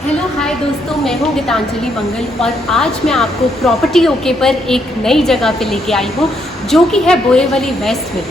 Hello hi दोस्तों, मैं हूं गीतांजलि मंगल और आज मैं आपको प्रॉपर्टी ओके पर एक नई जगह पे लेके आई हूं जो कि है बोरीवली वेस्ट में।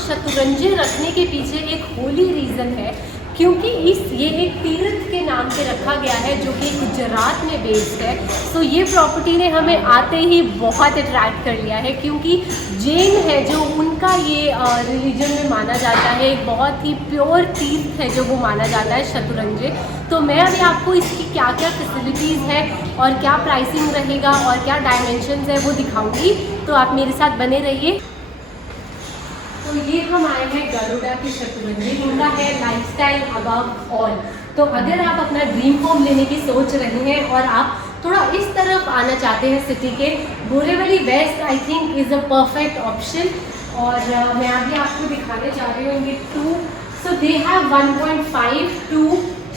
शतुरंजे रखने के पीछे एक होली रीज़न है, क्योंकि ये एक तीर्थ के नाम पे रखा गया है जो कि गुजरात में बेस्ड है। सो ये प्रॉपर्टी ने हमें आते ही बहुत अट्रैक्ट कर लिया है, क्योंकि जैन है जो उनका ये रिलीजन में माना जाता है, एक बहुत ही प्योर तीर्थ है जो वो माना जाता है शतुरंजे। तो मैं अभी आपको इसकी क्या क्या फैसिलिटीज़ है और क्या प्राइसिंग रहेगा और क्या डायमेंशंस है वो दिखाऊंगी, तो आप मेरे साथ बने रहिए। तो ये हम आए हैं गरुड़ा के शतुरंजे, इनका है लाइफस्टाइल अबव ऑल। तो अगर आप अपना ड्रीम होम लेने की सोच रहे हैं और आप थोड़ा इस तरफ आना चाहते हैं सिटी के, Borivali west I think is a perfect option. और मैं अभी आपको दिखाने जा रही हूँ ये two. So they have 1.5 to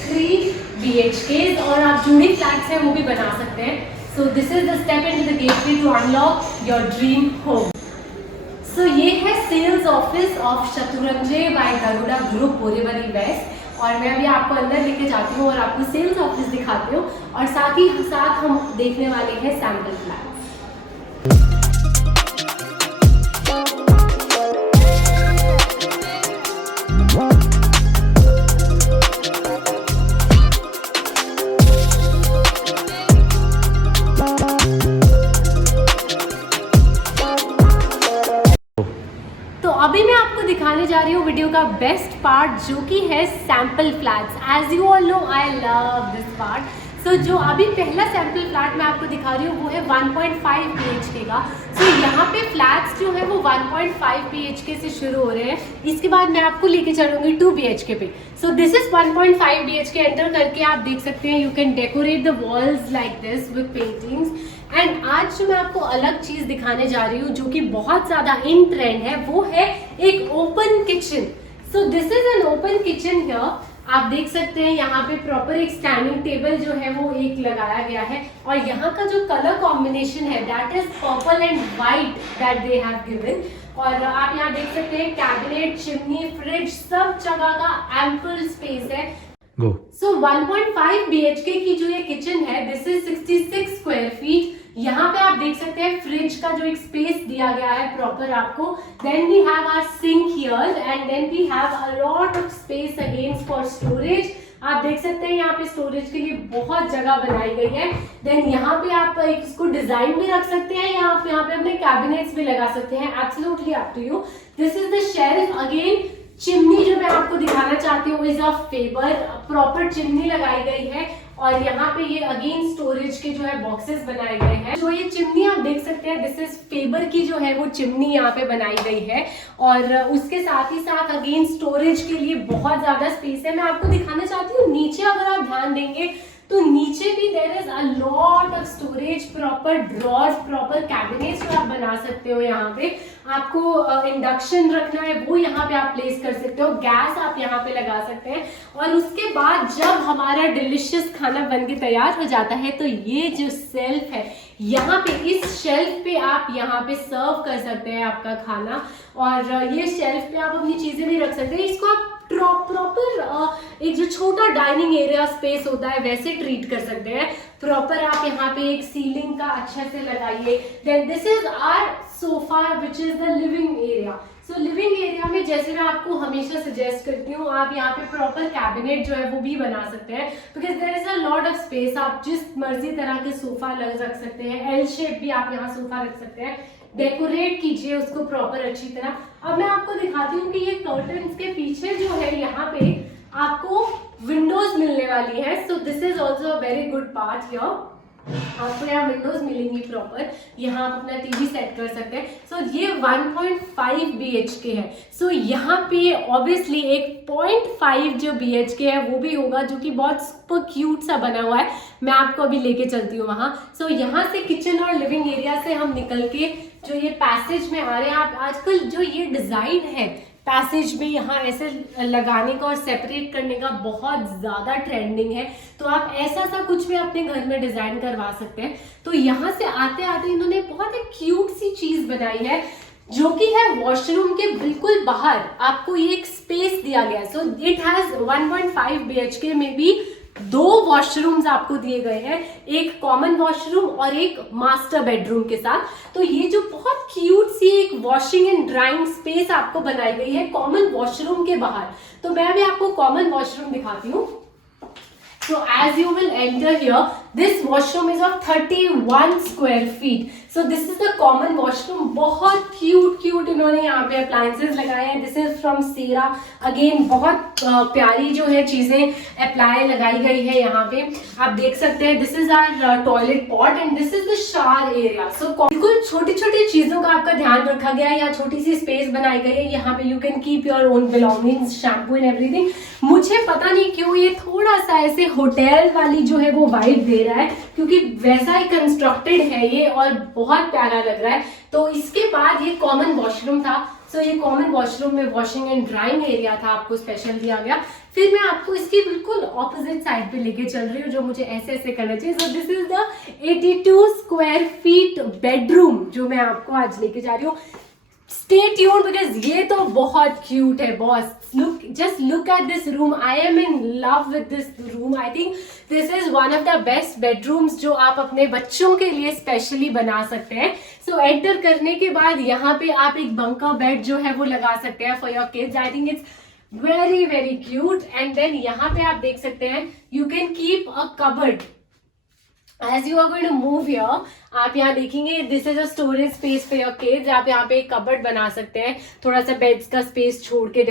3 BHKs और आप जो भी फ्लैट्स हैं वो भी बना सकते हैं। So this is the step into the gateway to unlock your dream home. So ये है sales office of Shatrunjay by Garuda group Borivali west, और मैं अभी आपको अंदर लेके जाती हूँ और आपको सेल्स ऑफिस दिखाती हूँ और साथ ही साथ हम देखने वाले हैं सैंपल फ्लैट। अभी मैं आपको दिखाने जा रही हूँ वीडियो का बेस्ट पार्ट जो कि है sample flats. As you all know I love this part. So जो अभी पहला सैंपल फ्लैट मैं आपको दिखा रही हूँ वो है 1.5 BHK का। सो यहाँ पे फ्लैट्स जो है वो 1.5 BHK से शुरू हो रहे हैं। इसके बाद मैं आपको लेके चलूँगी 2 BHK पे। सो दिस इज 1.5 BHK। एंटर करके आप देख सकते हैं you can decorate the walls like this with paintings. And आज जो मैं आपको अलग चीज दिखाने जा रही हूँ जो कि बहुत ज्यादा इन ट्रेंड है, वो है एक open kitchen. So this is an open kitchen here. आप देख सकते हैं यहाँ पे प्रॉपर एक स्टैंडिंग टेबल जो है वो एक लगाया गया है, और यहाँ का जो कलर कॉम्बिनेशन है that is purple and white that they have given. और आप यहाँ देख सकते हैं कैबिनेट, चिमनी, फ्रिज, सब जगह का एम्पल स्पेस है। सो 1.5 BHK की जो ये किचन है दिस इज 66 स्क्वायर फीट। यहाँ पे आप देख सकते हैं फ्रिज का जो एक स्पेस दिया गया है प्रॉपर आपको। Then we have our sink here and then we have a lot of space against for storage. आप देख सकते हैं यहाँ पे स्टोरेज के लिए बहुत जगह बनाई गई है। देन यहाँ पे आप इसको डिजाइन भी रख सकते हैं, यहाँ पे अपने कैबिनेट्स भी लगा सकते हैं। Absolutely up to you. This is the shelf. Again chimney जो मैं आपको दिखाना चाहती हूँ is of Faber, proper chimney लगाई गई है। और यहाँ पे ये अगेन स्टोरेज के जो है बॉक्सेस बनाए गए हैं। जो ये चिमनी आप देख सकते हैं दिस इज फेबर की जो है वो चिमनी यहाँ पे बनाई गई है, और उसके साथ ही साथ अगेन स्टोरेज के लिए बहुत ज्यादा स्पेस है। मैं आपको दिखाना चाहती हूँ नीचे, अगर आप ध्यान देंगे तो नीचे नीचे भी there is a lot of storage, proper drawers, proper cabinets जो आप बना सकते हो। यहाँ पे आपको इंडक्शन रखना है वो यहाँ पे आप प्लेस कर सकते हो, गैस आप यहाँ पे लगा सकते हैं। और उसके बाद जब हमारा डिलिशियस खाना बन के तैयार हो जाता है तो ये जो शेल्फ है यहाँ पे, इस शेल्फ पे आप यहाँ पे सर्व कर सकते हैं आपका खाना। और ये शेल्फ पे आप अपनी चीजें भी रख सकते हैं। इसको आप प्रॉपर एक जो छोटा डाइनिंग एरिया स्पेस होता है वैसे ट्रीट कर सकते हैं। प्रॉपर आप यहाँ पे एक सीलिंग का अच्छे से लगाइए। Then this is our sofa which is the living area. So living area में जैसे मैं आपको हमेशा सजेस्ट करती हूँ, आप यहाँ पे प्रॉपर कैबिनेट जो है वो भी बना सकते हैं, because there is a lot of space. आप जिस मर्जी तरह के सोफा रख सकते हैं, एल शेप भी आप यहाँ सोफा रख सकते हैं। डेकोरेट कीजिए उसको प्रॉपर अच्छी तरह। अब मैं आपको दिखाती हूँ कि ये कर्टन्स के पीछे जो है यहाँ पे आपको विंडोज मिलने वाली है। So this is also a very good part here. आपको यहाँ विंडोज मिलेंगी प्रॉपर, यहाँ आप अपना टीवी सेट कर सकते हैं। सो ये 1.5 BHK है। सो यहाँ पे ऑब्वियसली एक 0.5 जो BHK है वो भी होगा, जो कि बहुत सुपर क्यूट सा बना हुआ है। मैं आपको अभी लेके चलती हूँ वहाँ। सो यहाँ से किचन और लिविंग एरिया से हम निकल के जो ये पैसेज में आ रहे हैं, आप आजकल जो ये डिजाइन है पैसेज में यहाँ ऐसे लगाने का और सेपरेट करने का बहुत ज़्यादा ट्रेंडिंग है। तो आप ऐसा सा कुछ भी अपने घर में डिज़ाइन करवा सकते हैं। तो यहाँ से आते आते इन्होंने बहुत एक क्यूट सी चीज़ बनाई है, जो कि है वॉशरूम के बिल्कुल बाहर आपको ये एक स्पेस दिया गया है। सो इट हैज़ 1.5 BHK में भी 2 वॉशरूम्स आपको दिए गए हैं, एक कॉमन वॉशरूम और एक मास्टर बेडरूम के साथ। तो ये जो बहुत क्यूट सी एक वॉशिंग एंड ड्राइंग स्पेस आपको बनाई गई है कॉमन वॉशरूम के बाहर। तो मैं भी आपको कॉमन वॉशरूम दिखाती हूँ। So as you will enter here, this washroom is of 31 square feet. So this is the common washroom. बहुत क्यूट इन्होंने यहाँ पे अप्लायंसेस लगाए हैं। This is from Cera. Again बहुत प्यारी जो है चीजें अप्लाई लगाई गई है यहाँ पे, आप देख सकते हैं। This is our toilet pot and this is the shower area. So बिल्कुल छोटी छोटी चीजों का आपका ध्यान रखा गया है। यहाँ छोटी सी स्पेस बनाई गई है, यहाँ पे you can keep your own belongings, shampoo and everything. मुझे पता नहीं क्यों ये थोड़ा सा ऐसे होटल वाली जो है वो वाइब दे रहा है, क्योंकि वैसा ही कंस्ट्रक्टेड है ये और बहुत प्यारा लग रहा है। तो इसके बाद ये कॉमन वॉशरूम था। सो ये कॉमन वॉशरूम में वॉशिंग एंड ड्राइंग एरिया था, आपको स्पेशल दिया गया। फिर मैं आपको इसकी बिल्कुल ऑपोजिट साइड पे लेके चल रही हूँ, जो मुझे ऐसे ऐसे करना चाहिए। सो this is the 82 square feet bedroom जो मैं आपको आज लेके जा रही हूँ। Stay tuned because ये तो बहुत क्यूट है boss. Just look at this room. I am in love with this room. I think this is one of the best bedrooms जो आप अपने बच्चों के लिए स्पेशली बना सकते हैं। So enter करने के बाद यहाँ पे आप एक बंकर बेड जो है वो लगा सकते हैं for your kids. I think it's very cute. And then यहाँ पे आप देख सकते हैं you can keep a cupboard. As you are going to move here, आप यहाँ देखेंगे this is a storage space for your kids. आप यहाँ पे एक कबर्ड बना सकते हैं, थोड़ा सा बेड्स का स्पेस छोड़ के।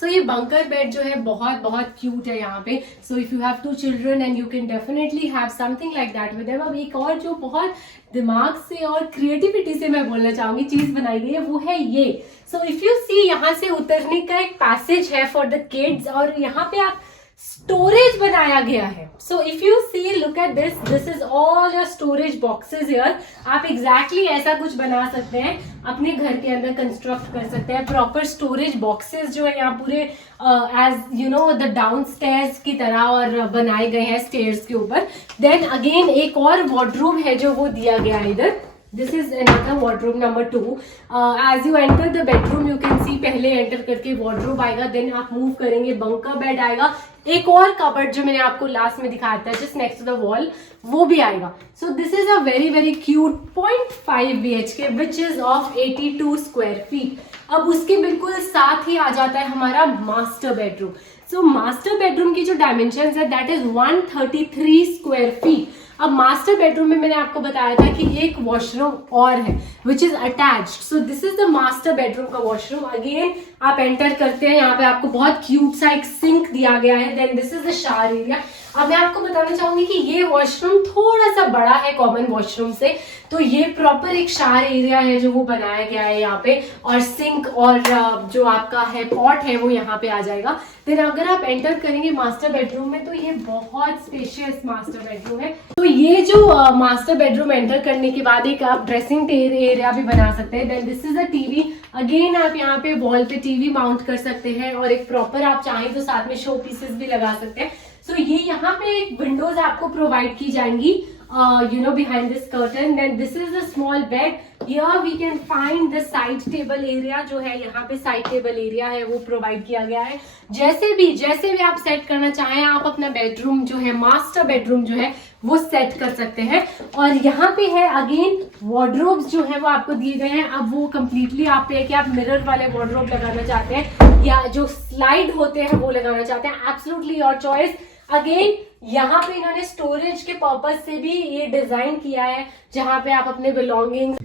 सो ये बंकर बेड जो है बहुत क्यूट है यहाँ पे। सो if you have 2 children and you can definitely have something like that with them. अब एक और जो बहुत दिमाग से और क्रिएटिविटी से मैं बोलना चाहूंगी चीज बनाई गई है वो है ये। सो इफ यू सी यहाँ से उतरने का एक पैसेज है फॉर द किड्स और यहाँ पे आप स्टोरेज बनाया गया है। So if you see look at this is all your storage boxes here. आप एग्जैक्टली ऐसा कुछ बना सकते हैं, अपने घर के अंदर कंस्ट्रक्ट कर सकते हैं। प्रॉपर स्टोरेज बॉक्सेस जो है यहाँ पूरे as you know the downstairs की तरह और बनाए गए हैं स्टेयर्स के ऊपर। देन अगेन एक और वार्डरूम है जो वो दिया गया है इधर। This is another wardrobe number 2. As you enter the bedroom, you can see पहले एंटर करके wardrobe आएगा, देन आप मूव करेंगे बंकर बेड आएगा, एक और कबर्ड जो मैंने आपको लास्ट में दिखाया था just next to the wall वो भी आएगा। So this is a very cute 0.5 BHK which is of 82 square feet. अब उसके बिल्कुल साथ ही आ जाता है हमारा master bedroom. So master bedroom की जो डायमेंशन है दैट इज 133 स्क्वायर फीट। अब मास्टर बेडरूम में मैंने आपको बताया था कि एक वॉशरूम और है which is attached. So this is the master bedroom का वॉशरूम। अगेन आप एंटर करते हैं, यहाँ पे आपको बहुत क्यूट सा एक सिंक दिया गया है। Then this is the shower area. अब मैं आपको बताना चाहूंगी कि ये वॉशरूम थोड़ा सा बड़ा है कॉमन वॉशरूम से, तो ये प्रॉपर एक शावर एरिया है जो वो बनाया गया है यहाँ पे, और सिंक और जो आपका है पॉट है वो यहाँ पे आ जाएगा। देन अगर आप एंटर करेंगे मास्टर बेडरूम में, तो ये बहुत स्पेशियस मास्टर बेडरूम है। तो ये जो मास्टर बेडरूम एंटर करने के बाद एक आप ड्रेसिंग एरिया भी बना सकते हैं। Then this is a TV. Again आप यहाँ पे वॉल पे टीवी माउंट कर सकते हैं, और एक प्रॉपर आप चाहें तो साथ में शो पीसेस भी लगा सकते हैं। सो ये यहाँ पे एक विंडोज आपको प्रोवाइड की जाएंगी behind this curtain. Then this is a small bed. Here we can find the side table area, जो है यहाँ पे साइड टेबल एरिया है वो प्रोवाइड किया गया है। जैसे भी आप सेट करना चाहें, आप अपना बेडरूम जो है, मास्टर बेडरूम जो है वो सेट कर सकते हैं। और यहाँ पे है अगेन वार्डरोब्स जो है वो आपको दिए गए हैं। अब वो कम्प्लीटली आप पे है कि आप मिरर वाले वार्डरोब लगाना चाहते हैं या जो स्लाइड होते हैं वो लगाना चाहते हैं, एब्सोल्युटली योर चॉइस। अगेन यहाँ पे इन्होंने स्टोरेज के पर्पज से भी ये डिजाइन किया है, जहाँ पे आप अपने बिलोंगिंग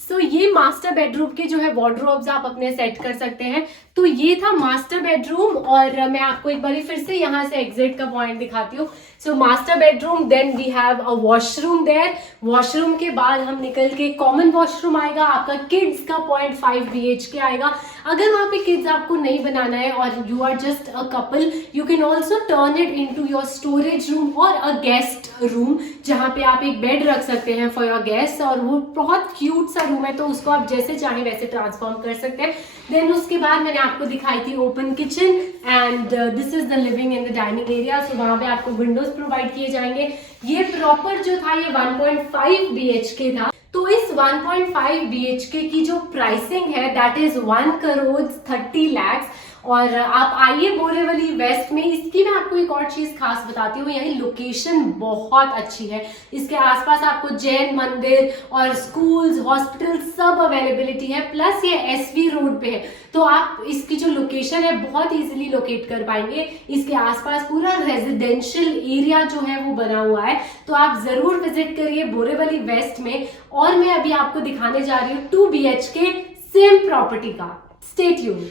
सो ये मास्टर बेडरूम के जो है वार्डरोब्स आप अपने सेट कर सकते हैं। तो ये था मास्टर बेडरूम, और मैं आपको एक बार फिर से यहाँ से एग्जिट का पॉइंट दिखाती हूँ। So master bedroom, then we have a washroom there. Washroom के बाद हम निकल के कॉमन वॉशरूम आएगा, आपका किड्स का 0.5 BHK आएगा। अगर वहाँ पे किड्स आपको नहीं बनाना है और you are just a couple, you can also turn it into your storage room और अ गेस्ट रूम, जहाँ पे आप एक बेड रख सकते हैं फॉर योर गेस्ट, और वो बहुत क्यूट सा रूम है, तो उसको आप जैसे चाहें वैसे ट्रांसफॉर्म कर सकते हैं। देन उसके बाद मैंने आपको दिखाई थी open kitchen, and this is the living and the dining area. So वहाँ पे आपको विंडोज प्रोवाइड किए जाएंगे। ये प्रॉपर जो था ये 1.5 BHK था। तो इस 1.5 BHK की जो प्राइसिंग है दैट इज 1,30,00,000। और आप आइए बोरीवली वेस्ट में। इसकी मैं आपको एक और चीज खास बताती हूँ, यही लोकेशन बहुत अच्छी है। इसके आसपास आपको जैन मंदिर और स्कूल्स, हॉस्पिटल सब अवेलेबिलिटी है, प्लस ये SV रोड पे है, तो आप इसकी जो लोकेशन है बहुत इजीली लोकेट कर पाएंगे। इसके आसपास पूरा रेजिडेंशियल एरिया जो है वो बना हुआ है, तो आप जरूर विजिट करिए बोरीवली वेस्ट में। और मैं अभी आपको दिखाने जा रही हूँ 2 BHK सेम प्रॉपर्टी का। Stay tuned.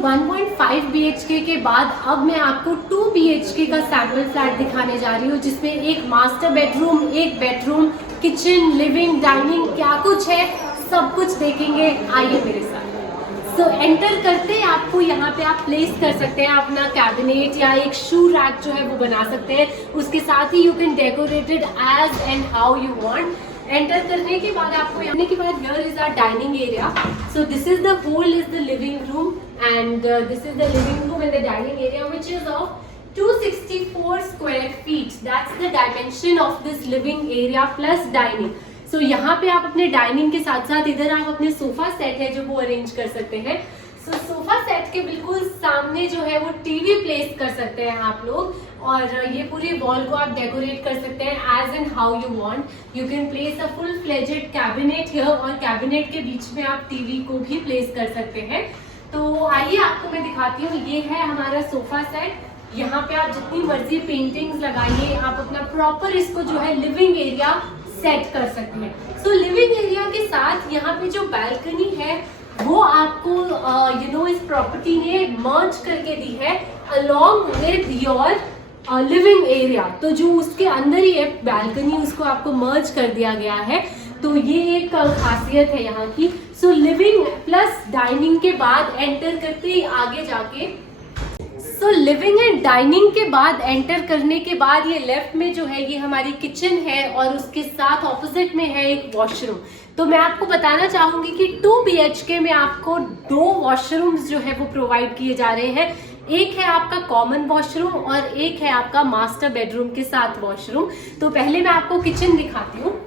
1.5 BHK के बाद अब मैं आपको 2 BHK का सैंपल फ्लैट दिखाने जा रही हूँ, जिसमें एक मास्टर बेडरूम, एक बेडरूम, किचन, लिविंग, डाइनिंग, क्या कुछ है सब कुछ देखेंगे। आइए मेरे साथ। सो एंटर करते ही आपको यहाँ पे आप प्लेस कर सकते हैं अपना कैबिनेट या एक शू रैक जो है वो बना सकते हैं। उसके साथ ही you can decorate it as and how you want. Enter करने के बाद आपको आने के बाद here is our dining area. So this is the whole is the living room and this is the living room and the dining area which is of 264 square feet. That's the dimension of this living area plus dining. So यहाँ पे आप अपने dining के साथ साथ इधर आप अपने सोफा सेट है जो वो अरेंज कर सकते हैं। सो सोफा सेट के बिल्कुल सामने जो है वो टीवी प्लेस कर सकते हैं आप लोग, और ये पूरी वॉल को आप डेकोरेट कर सकते हैं as and how you want. You can place a full fledged cabinet here, और कैबिनेट के बीच में आप टीवी को भी प्लेस कर सकते हैं। तो आइए आपको मैं दिखाती हूँ। ये है हमारा सोफा सेट। यहाँ पे आप जितनी मर्जी पेंटिंग्स लगाइए, आप अपना प्रॉपर इसको जो है लिविंग एरिया सेट कर सकते हैं। सो लिविंग एरिया के साथ यहाँ पे जो बैल्कनी है वो आपको इस प्रॉपर्टी ने मर्ज करके दी है along with your living area. तो जो उसके अंदर ही है बैल्कनी, उसको आपको मर्ज कर दिया गया है। तो ये एक खासियत है यहाँ की। सो लिविंग प्लस डाइनिंग के बाद एंटर करते ही आगे जाके लिविंग एंड डाइनिंग के बाद एंटर करने के बाद ये लेफ्ट में जो है ये हमारी किचन है, और उसके साथ ऑपोजिट में है एक वॉशरूम। तो मैं आपको बताना चाहूंगी कि 2 BHK में आपको 2 वॉशरूम्स जो है वो प्रोवाइड किए जा रहे हैं। एक है आपका कॉमन वॉशरूम और एक है आपका मास्टर बेडरूम के साथ वॉशरूम। तो पहले मैं आपको किचन दिखाती हूँ।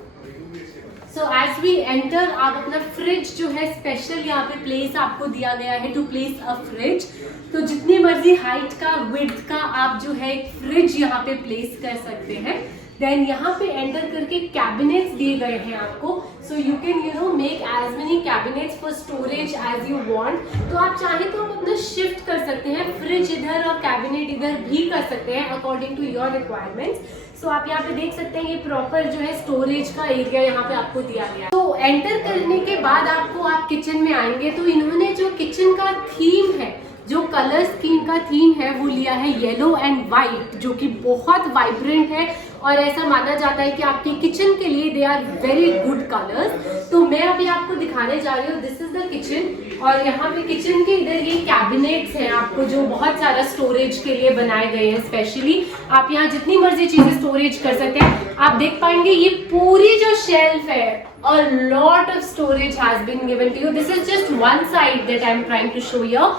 सो एज वी एंटर आप अपना फ्रिज जो है स्पेशल यहाँ पे प्लेस आपको दिया गया है टू प्लेस अ फ्रिज। तो जितनी मर्जी हाइट का, विड्थ का आप जो है एक फ्रिज यहाँ पे प्लेस कर सकते हैं। देन यहाँ पे एंटर करके कैबिनेट्स दिए गए हैं आपको। So you can make as many cabinets for storage as you want. तो आप चाहे तो आप अपना शिफ्ट कर सकते हैं, फ्रिज इधर और कैबिनेट इधर भी कर सकते हैं अकॉर्डिंग टू योर रिक्वायरमेंट्स। सो आप यहाँ पे देख सकते हैं ये प्रॉपर जो है स्टोरेज का एरिया यहाँ पे आपको दिया गया है। तो एंटर करने के बाद आप किचन में आएंगे तो इन्होंने जो किचन का थीम है, जो कलर स्कीम का थीम है वो लिया है येलो एंड वाइट, जो कि बहुत वाइब्रेंट है और ऐसा माना जाता है कि आपकी किचन के लिए they are very good colours. तो मैं अभी आपको दिखाने जा रही हूँ दिस इज द किचन, और यहाँ पे किचन के इधर ये कैबिनेट्स हैं आपको जो बहुत सारा स्टोरेज के लिए बनाए गए हैं स्पेशली। आप यहाँ जितनी मर्जी चीजें स्टोरेज कर सकते हैं। आप देख पाएंगे ये पूरी जो शेल्फ है a lot of storage has been given to you. This is just one side that I am trying to show you.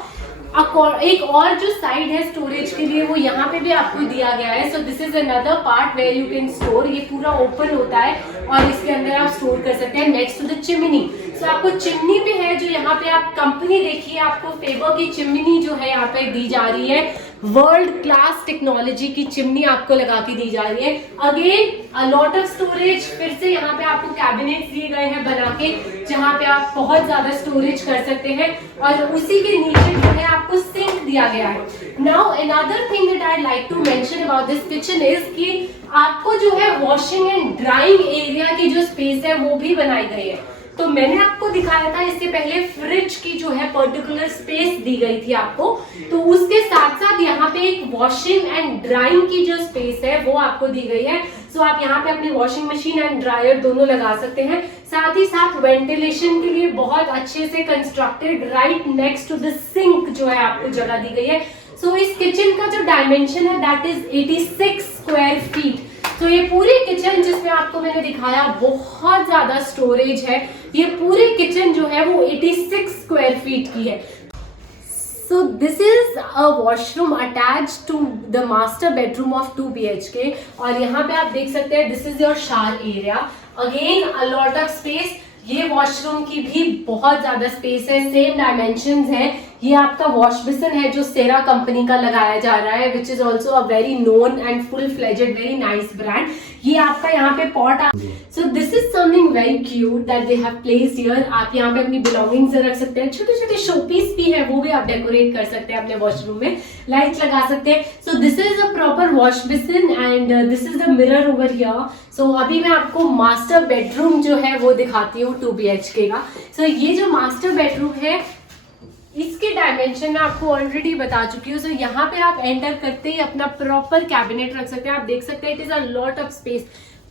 एक और जो साइड है स्टोरेज के लिए वो यहाँ पे भी आपको दिया गया है। So this is another part where you can store. ये पूरा ओपन होता है और इसके अंदर आप स्टोर कर सकते हैं नेक्स्ट टू द चिमनी। सो आपको चिमनी भी है जो यहाँ पे आप कंपनी देखिए, आपको फेबर की चिमनी जो है यहाँ पे दी जा रही है। वर्ल्ड क्लास टेक्नोलॉजी की चिमनी आपको लगा के दी जा रही है। Again a lot of storage. फिर से यहाँ पे आपको कैबिनेट्स दिए गए हैं बना के, जहाँ पे आप बहुत ज्यादा स्टोरेज कर सकते हैं, और उसी के नीचे जो है आपको सिंक दिया गया है। Now another thing that I like to mention about this kitchen is कि आपको जो है वॉशिंग एंड ड्राइंग एरिया की जो स्पेस है वो भी बनाई गई है। तो मैंने आपको दिखाया था इससे पहले फ्रिज की जो है पर्टिकुलर स्पेस दी गई थी आपको, तो उसके साथ साथ यहाँ पे एक वॉशिंग एंड ड्राइंग की जो स्पेस है वो आपको दी गई है। सो आप यहाँ पे अपनी वॉशिंग मशीन एंड ड्रायर दोनों लगा सकते हैं। साथ ही साथ वेंटिलेशन के लिए बहुत अच्छे से constructed right next to the sink जो है आपको जगह दी गई है। सो इस किचन का जो डायमेंशन है दैट इज 86 स्क्वायर फीट। तो ये पूरी किचन जिसमें आपको मैंने दिखाया बहुत ज्यादा स्टोरेज है। ये पूरी किचन जो है वो 86 स्क्वायर फीट की है। So this is a washroom attached to the master bedroom of 2 BHK, और यहाँ पे आप देख सकते हैं this is your shower area. Again a lot of space. ये वॉशरूम की भी बहुत ज्यादा स्पेस है, सेम डायमेंशंस है। ये आपका वॉश बेसिन है जो सेरा कंपनी का लगाया जा रहा है, which is also a very known and full fledged very nice brand. ये आपका यहाँ पे pot. So this is something very cute that they have placed here. आप यहाँ पे अपनी बिलोंगिंग्स रख सकते हैं, छोटे छोटे शोपीस भी है वो भी आप डेकोरेट कर सकते हैं अपने वॉशरूम में, लाइट्स लगा सकते हैं। So this is a proper wash basin and this is the mirror over here. So अभी मैं आपको मास्टर बेडरूम जो है वो दिखाती हूँ 2 BHK का। सो ये जो मास्टर बेडरूम है इसके डायमेंशन मैं आपको ऑलरेडी बता चुकी हूँ। सो यहाँ पे आप एंटर करते ही अपना प्रॉपर कैबिनेट रख सकते हैं। आप देख सकते हैं it is a lot of space,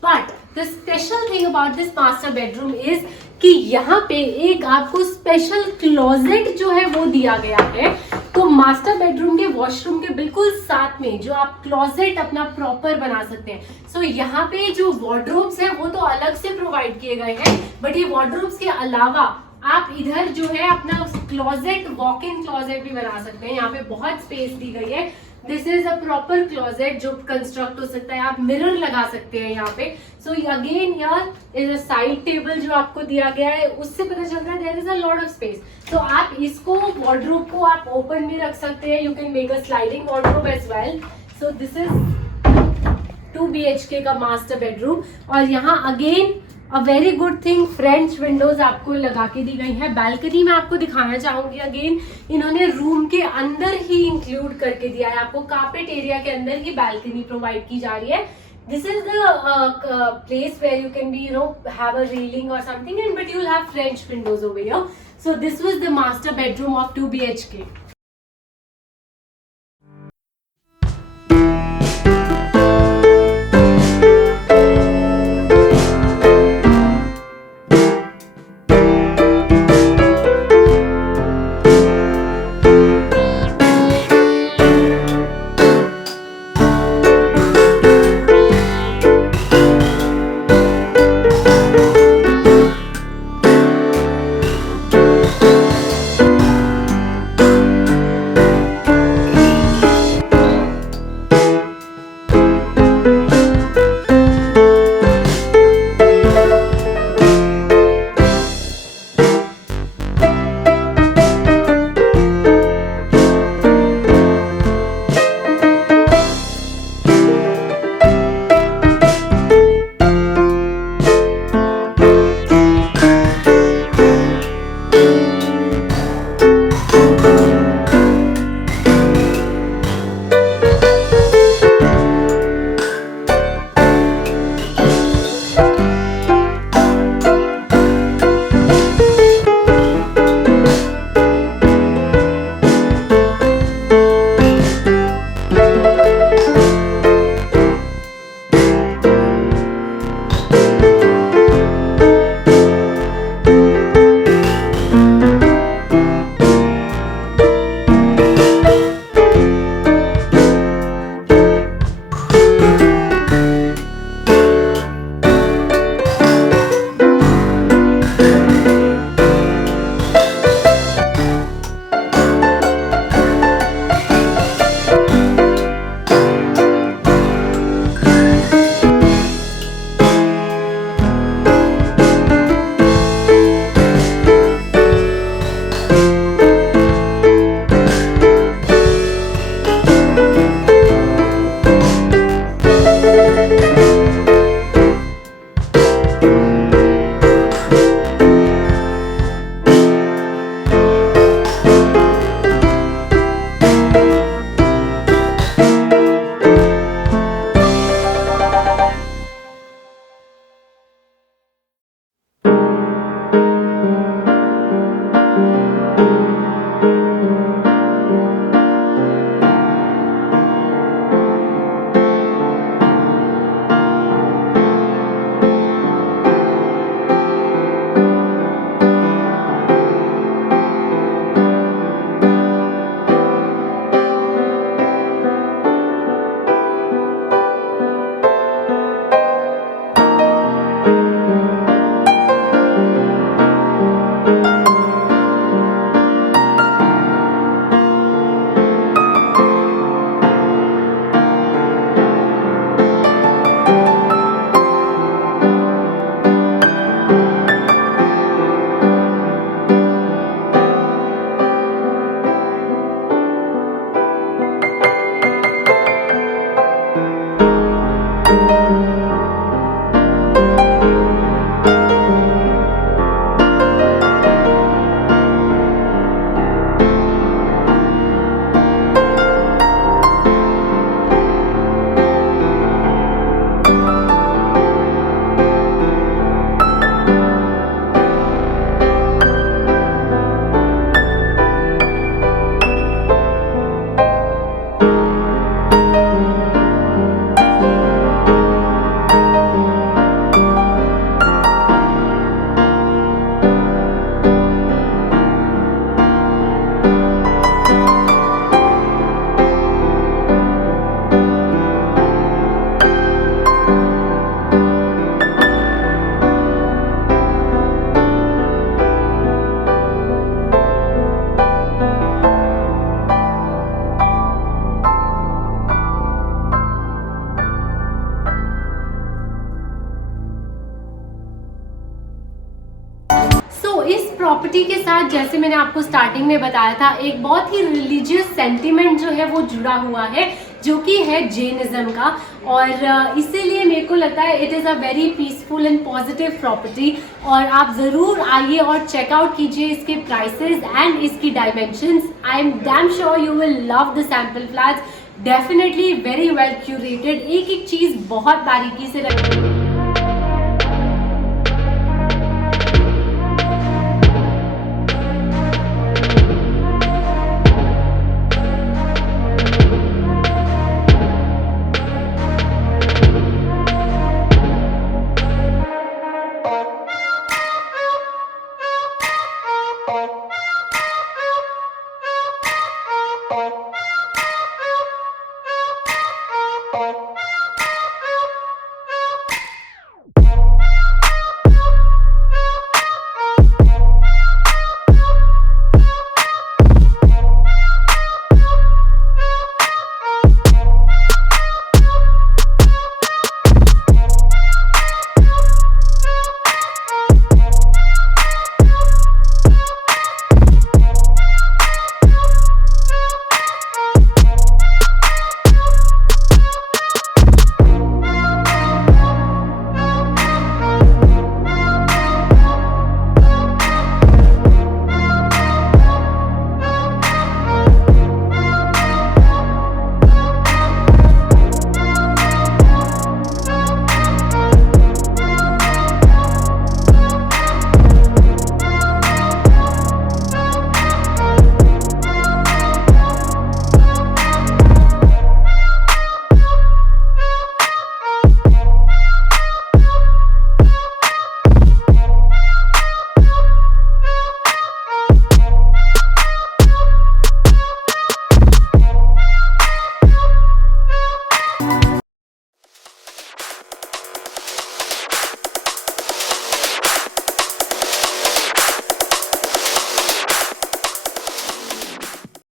but the special thing about this master bedroom is कि यहाँ पे एक आपको स्पेशल क्लोजेट जो है वो दिया गया है। तो मास्टर बेडरूम के वॉशरूम के बिल्कुल साथ में जो आप क्लोजेट अपना प्रॉपर बना सकते हैं। सो यहाँ पे जो वार्डरोब्स है वो तो अलग से प्रोवाइड किए गए हैं, बट ये वार्डरोब्स के अलावा आप इधर जो है अपना क्लोजेट, वॉक इन क्लोजेट भी बना सकते हैं। यहाँ पे बहुत स्पेस दी गई है। This is a proper closet जो कंस्ट्रक्ट हो सकता है। आप मिरर लगा सकते हैं यहाँ पे। So again here is a side table जो आपको दिया गया है, उससे पता चल रहा है there is a lot of space. तो आप इसको वार्डरोब को आप ओपन भी रख सकते हैं। You can make a sliding wardrobe as well. So this is 2 BHK का मास्टर बेडरूम। और यहाँ again a very good thing, French windows आपको लगा के दी गई है। बैल्कनी में आपको दिखाना चाहूंगी, अगेन इन्होंने रूम के अंदर ही इंक्लूड करके दिया है। आपको कार्पेट एरिया के अंदर ही बैल्कनी प्रोवाइड की जा रही है। This is the place where you can be have a railing और something, and but you will have French windows over here. So this was the master bedroom of 2 BHK। Property के साथ जैसे मैंने आपको स्टार्टिंग में बताया था, एक बहुत ही रिलीजियस सेंटिमेंट जो है वो जुड़ा हुआ है, जो कि है जैनिज्म का। और इसीलिए मेरे को लगता है it is a very peaceful and positive property. और आप ज़रूर आइए और चेकआउट कीजिए इसके प्राइसेस एंड इसकी dimensions. I am damn sure you will love the sample flats, definitely very well curated, एक एक चीज़ बहुत बारीकी से रखी।